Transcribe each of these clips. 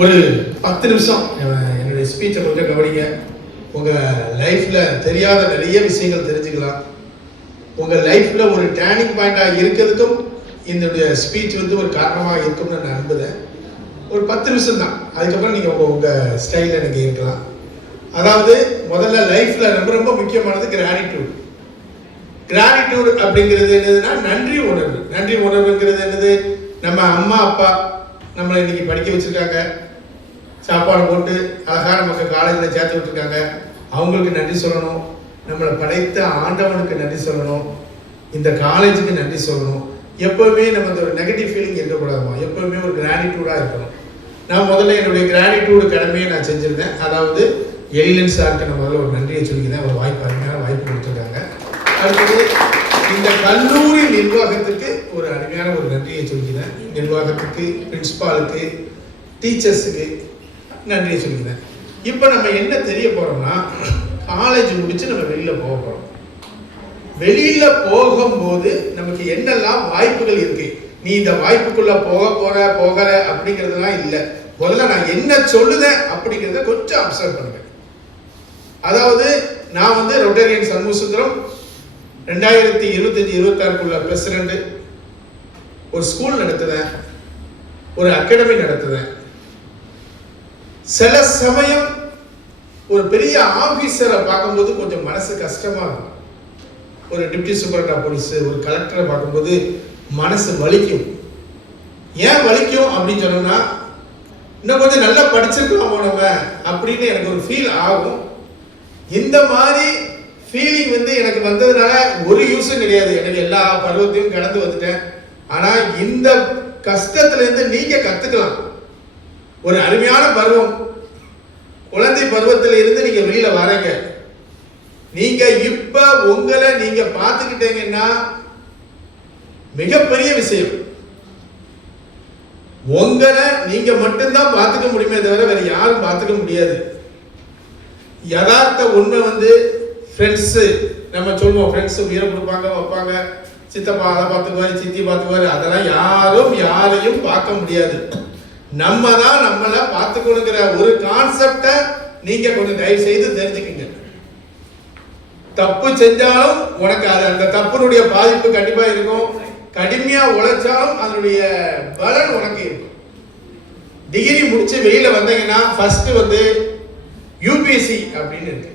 ஒரு 10 நிமிஷம் என்னுடைய ஸ்பீச்சை கொஞ்சம் கவனிங்க. உங்கள் லைஃப்பில் தெரியாத நிறைய விஷயங்கள் தெரிஞ்சுக்கலாம். உங்கள் லைஃப்பில் ஒரு டேர்னிங் பாயிண்டாக இருக்கிறதுக்கும் என்னுடைய ஸ்பீச் வந்து ஒரு காரணமாக இருக்கும்னு நான் நம்புகிறேன். ஒரு 10 நிமிஷம் தான், அதுக்கப்புறம் நீங்கள் உங்கள் ஸ்டைலில் எனக்கு இருக்கலாம். அதாவது முதல்ல லைஃப்பில் ரொம்ப ரொம்ப முக்கியமானது கிராட்டிடியூட். கிராட்டிடியூட் அப்படிங்கிறது என்னதுன்னா நன்றி உணர்வு. நன்றி உணர்வுங்கிறது என்னது? நம்ம அம்மா அப்பா நம்மளை இன்னைக்கு படிக்க வச்சுருக்காங்க, சாப்பாடு போட்டு அழகாக நமக்கு காலேஜில் சேர்த்து விட்டுருக்காங்க, அவங்களுக்கு நன்றி சொல்லணும். நம்மளை படைத்த ஆண்டவனுக்கு நன்றி சொல்லணும். இந்த காலேஜுக்கு நன்றி சொல்லணும். எப்போவுமே நம்ம ஒரு நெகட்டிவ் ஃபீலிங் இருக்கக்கூடாதுமா, எப்போவுமே ஒரு கிராட்டிடியூடாக இருக்கணும். நான் முதல்ல என்னுடைய கிராட்டிடியூடு கடமையை நான் செஞ்சுருந்தேன். அதாவது எழிலன் சாருக்கு நான் முதல்ல ஒரு நன்றியை சொல்லிக்கிறேன். ஒரு வாய்ப்பு, அருமையான வாய்ப்பு கொடுத்துருக்காங்க. அடுத்தது இந்த கல்லூரி நிர்வாகத்துக்கு ஒரு அருமையான ஒரு நன்றியை சொல்லிக்கிறேன். நிர்வாகத்துக்கு, பிரின்சிபாலுக்கு, டீச்சர்ஸுக்கு நன்றியை சொல்லிக்கிறேன். இப்போ நம்ம என்ன தெரிய போகிறோம்னா, காலேஜ் முடிச்சு நம்ம வெளியில் போக போகிறோம். வெளியில் போகும்போது நமக்கு என்னெல்லாம் வாய்ப்புகள் இருக்கு, நீ இந்த வாய்ப்புக்குள்ள போகிற அப்படிங்கிறதுலாம் இல்லை. முதல்ல நான் என்ன சொல்லுதேன் அப்படிங்கிறத கொஞ்சம் அப்சர்வ் பண்ணுங்க. அதாவது நான் வந்து ரொட்டேரியன் சண்முகசுந்தரம் 2025-26 பிரசிடென்ட். ஒரு ஸ்கூல் நடத்துவேன், ஒரு அகாடமி நடத்துவேன். சில சமயம் ஒரு பெரிய ஆபீசரை பார்க்கும்போது கொஞ்சம் மனசு கஷ்டமா இருக்கும். ஒரு டிப்டி சூப்பரண்டா போலீஸ், ஒரு கலெக்டரை பார்க்கும்போது மனசு வலிக்கும். ஏன் வலிக்கும் அப்படின்னு சொன்னோம்னா, இன்னும் கொஞ்சம் நல்லா படிச்சிருக்கலாமோ நம்ம அப்படின்னு எனக்கு ஒரு ஃபீல் ஆகும். இந்த மாதிரி ஃபீலிங் வந்து எனக்கு வந்ததுனால ஒரு யூஸும் கிடையாது. எனக்கு எல்லா பருவத்தையும் கடந்து வந்துட்டேன். ஆனால் இந்த கஷ்டத்துலேருந்து நீங்கள் கற்றுக்கலாம். ஒரு அருமையான பருவம், குழந்தை பருவத்தில் இருந்து நீங்கள் வெளியில் வரீங்க. நீங்கள் இப்போ உங்களை நீங்கள் பார்த்துக்கிட்டீங்கன்னா மிகப்பெரிய விஷயம். உங்களை நீங்கள் மட்டும்தான் பார்த்துக்க முடியுமே தவிர வேறு யாரும் பார்த்துக்க முடியாது. யதார்த்த உண்மை வந்து ஃப்ரெண்ட்ஸு, நம்ம சொல்லுவோம் ஃப்ரெண்ட்ஸு உயிரை கொடுப்பாங்க, வைப்பாங்க, சித்தப்பா அதை பார்த்துக்குவாரு, சித்தி பார்த்துக்குவாரு, அதெல்லாம் யாரையும் பார்க்க முடியாது. நம்ம தான் நம்மளை பார்த்துக்கணுங்கிற ஒரு கான்செப்டை நீங்கள் கொஞ்சம் தயவு செய்து தெரிஞ்சுக்கிங்க. தப்பு செஞ்சாலும் உனக்கு அது அந்த தப்புனுடைய பாதிப்பு கண்டிப்பாக இருக்கும். கடுமையாக உழைச்சாலும் அதனுடைய பலன் உனக்கு இருக்கும். டிகிரி முடிச்சு வெளியில வந்தீங்கன்னா ஃபர்ஸ்ட் வந்து யூபிஎஸ்சி அப்படின்னு இருக்கு.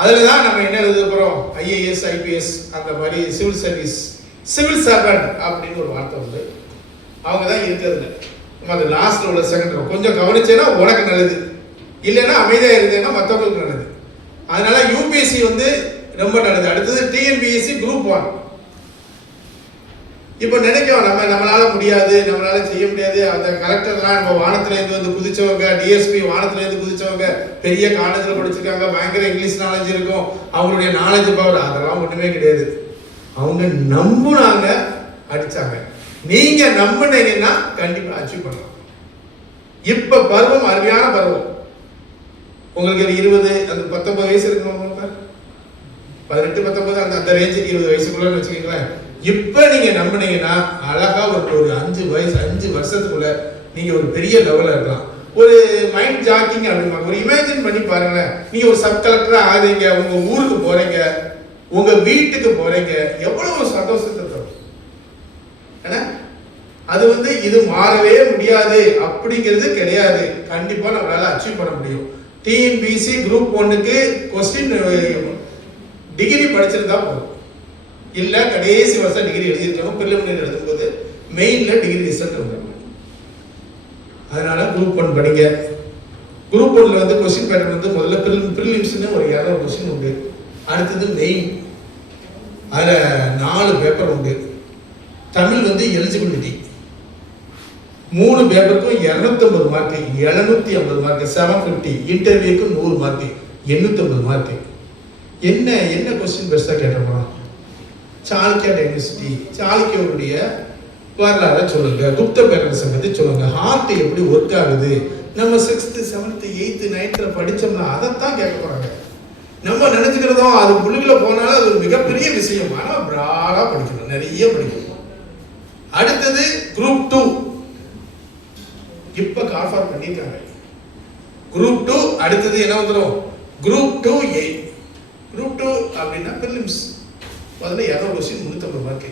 அதில் தான் நம்ம என்ன எழுத போகிறோம், ஐஏஎஸ், ஐபிஎஸ், அந்த மாதிரி சிவில் சர்வீஸ், சிவில் சர்வன்ட் அப்படின்னு ஒரு வார்த்தை வந்து அவங்க தான் இருக்கிறது. நம்ம அந்த லாஸ்ட்டில் உள்ள செகண்ட் கொஞ்சம் கவனிச்சேன்னா உனக்கு நல்லது, இல்லைன்னா அமைதியாக இருந்தேன்னா மற்றவங்களுக்கு நல்லது. அதனால யூபிஎஸ்சி வந்து ரொம்ப நல்லது. அடுத்தது டிஎன்பிஎஸ்சி குரூப் 1. இப்போ நினைக்கிறோம் நம்மளால முடியாது, நம்மளால செய்ய முடியாது. அந்த கலெக்டர்லாம் நம்ம வானத்திலேருந்து வந்து குதிச்சவங்க, டிஎஸ்பி வானத்திலேருந்து குதிச்சவங்க, பெரிய காலேஜில் படிச்சிருக்காங்க, பயங்கர இங்கிலீஷ் நாலேஜ் இருக்கும், அவங்களுடைய நாலேஜ் பவர், அதெல்லாம் ஒன்றுமே கிடையாது. அவங்க நம்புனாங்க, அடிச்சாங்க. நீங்க நம்புனீங்கன்னா கண்டிப்பாக அச்சீவ் பண்ணலாம். இப்போ பருவம் அருமையான பருவம். உங்களுக்கு 20 அந்த 19 வயசு இருக்கணும், 18 19 அந்த ரேஞ்சுக்கு 20 வயசுக்குள்ளன்னு வச்சுக்கீங்களேன். இப்போ நீங்க நம்பினீங்கன்னா அழகா ஒரு 5 வருஷத்துக்குள்ள நீங்க ஒரு பெரிய லெவலில் இருக்கலாம். ஒரு மைண்ட் ஜாக்கிங் அப்படிமா ஒரு இமேஜின் பண்ணி பாருங்களேன். நீங்க ஒரு சப் கலெக்டரா ஆகுறீங்க, உங்க ஊருக்கு போறீங்க, உங்க வீட்டுக்கு போறீங்க, எவ்வளவு சந்தோஷத்தை தரும். ஏன்னா அது வந்து இது மாறவே முடியாது அப்படிங்கிறது கிடையாது. கண்டிப்பா நம்மளால அச்சீவ் பண்ண முடியும். டிஎன்பிசி குரூப் 1க்கு கொஸ்டின் டிகிரி படிச்சிருந்தா போதும், இல்லை கடைசி வருஷம் டிகிரி எழுதியிருக்கணும். பிரிலிமினரி எழுதும்போது மெயினில் டிகிரி ரிசல்ட் வந்துடும். அதனால குரூப் 1 படிங்க. குரூப் 1ல வந்து கொஸ்டின் பேட்டர்ன் வந்து முதல்ல ப்ரிலிம்ஸ்னு ஒரு 200 கொஸ்டின் உண்டு. அடுத்தது மெயின், அதில் 4 பேப்பர் உண்டு. தமிழ் வந்து எலிஜிபிலிட்டி 3 பேப்பருக்கும் 250 மார்க்கு, 750 மார்க்கு, 750. இன்டர்வியூக்கு 100 மார்க்கு, 850 மார்க்கு. என்ன கொஸ்டின் பெருசாக கேட்டோம்னா, சாளுக்கியா டைனஸ்டி, சாளுக்கியோருடைய வரலாறு சொல்லுங்க, குப்த பேரரசை பற்றி சொல்லுங்க, ஹார்ட் எப்படி ஒர்க் ஆகுது. நம்ம 6th 7th 8th 9th படித்தோம்னா அதைத்தான் கேட்க போறாங்க. நம்ம நினைச்சுக்கிறதும் அது புள்ளிகளை போனாலும் அது ஒரு மிகப்பெரிய விஷயம். ஆனால் பிராடா படிக்கணும், நிறைய படிக்கணும். அடுத்தது குரூப் 2. இப்போ கால்ஃபார் பண்ணிட்டாங்க. குரூப் 2 அடுத்தது என்ன வந்துடும்? Group 2A. குரூப் 2 அப்படின்னா பிரிலிம்ஸ் முதல்ல 200 கொஸ்டின் 350 மார்க்கு.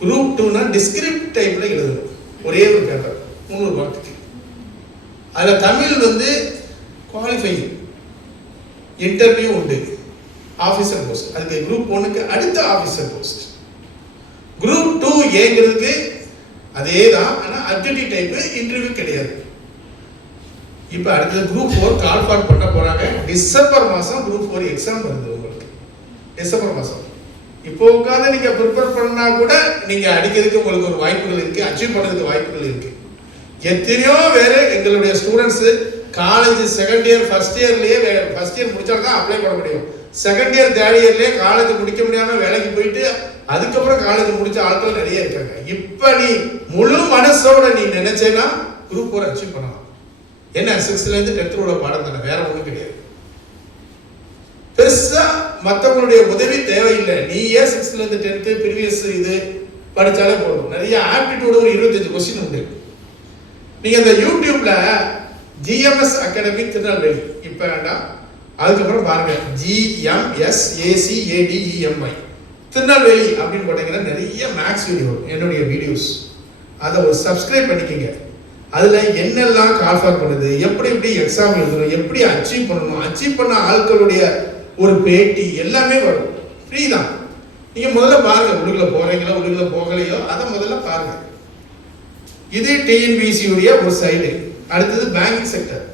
குரூப் 2னா டிஸ்கிரிப்ட் டைப்ல எழுதணும், ஒரே ஒரு பேப்பர் 300 மார்க்குக்கு. அதில் தமிழ் வந்து குவாலிஃபைங், இன்டர்வியூ உண்டு, ஆஃபீஸர் போஸ்ட். அதுக்கு குரூப் 1க்கு அடுத்த ஆஃபீஸர் போஸ்ட். குரூப் 2Aங்கிறதுக்கு அதே தான், ஆனால் அப்ஜெக்டிவ் டைப்பு, இன்டர்வியூ கிடையாது. இப்போ அடுத்தது குரூப் 4 கால்ஃபார் பண்ண போறாங்க. டிசம்பர் மாதம் குரூப் 4 எக்ஸாம் வருது உங்களுக்கு. டிசம்பர் மாதம் இப்போ உட்காந்து நீங்க ப்ரிப்பேர் பண்ணா கூட நீங்க அடிக்கிறதுக்கு உங்களுக்கு ஒரு வாய்ப்புகள் இருக்கு, அச்சீவ் பண்ணதுக்கு வாய்ப்புகள் இருக்கு. எத்தனையோ பேர் எங்களுடைய students college second year first இயர்லயே, ஃபர்ஸ்ட் இயர் முடிச்சா தான் அப்ளை பண்ண முடியும். செகண்ட் இயர் தேர்ட் இயர்லயே காலேஜ் முடிக்க முடியாம வேலைக்கு போயிட்டு அதுக்கப்புறம் காலேஜ் முடிச்ச ஆட்கள் நிறைய இருக்காங்க. இப்ப நீ முழு மனசோட நீ நினைச்சேன்னா குரூப் 4 அச்சீவ் பண்ணலாம். என்ன 6th இருந்து 10th உள்ள பாடம் தானே, வேற ஒன்றும் கிடையாது. பெருசா மற்றவங்களுடைய உதவி தேவையில்லை. நீயே 6th இருந்து 10th ப்ரீவியஸ் இது படிச்சாலே போதும். நிறைய ஆப்டிடியூட் ஒரு 25 கொஸ்டின் உண்டு. நீங்க இந்த யூடியூப்ல ஜிஎம்எஸ் அகாடமி திருநெல்வேலி இப்ப வேண்டாம், அதுக்கப்புறம் பாருங்க GMSACADEMI திருநெல்வேலி அப்படின்னு போட்டீங்கன்னா நிறைய மேக்ஸ் வீடியோ, என்னுடைய வீடியோஸ், அதை ஒரு சப்ஸ்கிரைப் பண்ணிக்கங்க. அதுல என்னெல்லாம் கால்ஃபார் பண்ணுது, எப்படி எப்படி எக்ஸாம் எழுதணும், எப்படி அச்சீவ் பண்ணணும், அச்சீவ் பண்ண ஆட்களுடைய ஒரு பேட்டி எல்லாமே வரும். ஃப்ரீ தான். நீங்க முதல்ல பாருங்க, உள்ளுக்குள்ள போறீங்களோ உள்ளுக்குள்ள போகலையோ அதை முதல்ல பாருங்க. இது டிஎன்பிஎஸ்சி உடைய ஒரு சைடு. அடுத்தது banking sector.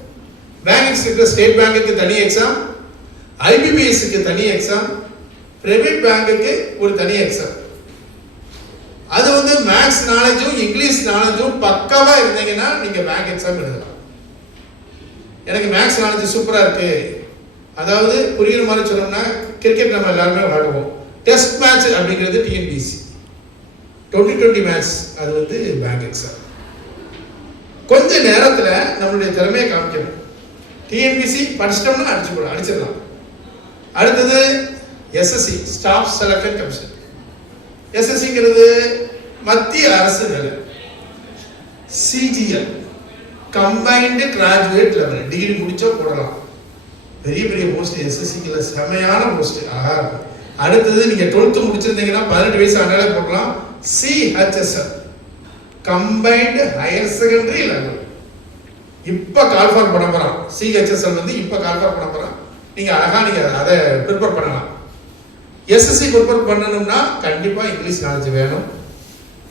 Banking sector state பேங்குக்கு தனி எக்ஸாம், ஐபிபிஎஸ்க்கு தனி எக்ஸாம், பிரைவேட் பேங்குக்கு ஒரு தனி எக்ஸாம். அது வந்து மேக்ஸ் நாலேஜும் இங்கிலீஷ் நாலேஜும் பக்காவா இருந்தீங்கன்னா நீங்க பேங்க் எக்ஸாம் எழுதலாம். எனக்கு மேக்ஸ் நாலேஜ் சூப்பரா இருக்கு, அதாவது புரியுற மாதிரி சொன்னோம்னா கிரிக்கெட் நம்ம எல்லாருமே விளையாடுவோம். டெஸ்ட் மேட்ச் அப்படிங்கிறது டிஎன்பிஎஸ்சி, 2020 மேட்ச் அது வந்து பேங்க் எக்ஸாம். கொஞ்ச நேரத்துல நம்மளுடைய திறமையை காமிக்கணும். டிஎன்பிஎஸ்சி படிச்சிட்டோம்னா அடிச்சிடலாம். அடுத்தது எஸ்எஸ்சி ஸ்டாஃப் செலக்ஷன் கமிஷன். எஸ்எஸ்சிங்கிறது மத்திய அரசு வேலை. CGL combined graduate level, degree முடிச்சா போடலாம். பெரிய பெரிய போஸ்ட் எஸ்எஸ்சிக்குள்ள செமையான போஸ்ட், அழகா இருக்கும். அடுத்தது நீங்க 12th முடிச்சிருந்தீங்கன்னா 18 வயசு ஆனாலே போடலாம். CHSL combined higher secondary level இப்ப கால்ஃபார் பண்ண போறான். சிஹெச்எஸ்எல் வந்து இப்ப கால்ஃபார் பண்ண போறான். நீங்க அழகா நீங்க அதை ப்ரிப்பேர் பண்ணலாம். எஸ்எஸ்சி ப்ரிப்பேர் பண்ணணும்னா கண்டிப்பா இங்கிலீஷ் நாலேஜ் வேணும்.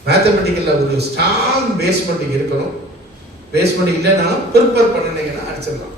மேத்தமெட்டிக்கல்ல ஒரு ஸ்ட்ராங் பேஸ்மெண்ட் இருக்கணும். பேஸ்மெண்ட் இல்லைனாலும் ப்ரிப்பேர் பண்ணினீங்கன்னா அடிச்சிடலாம்.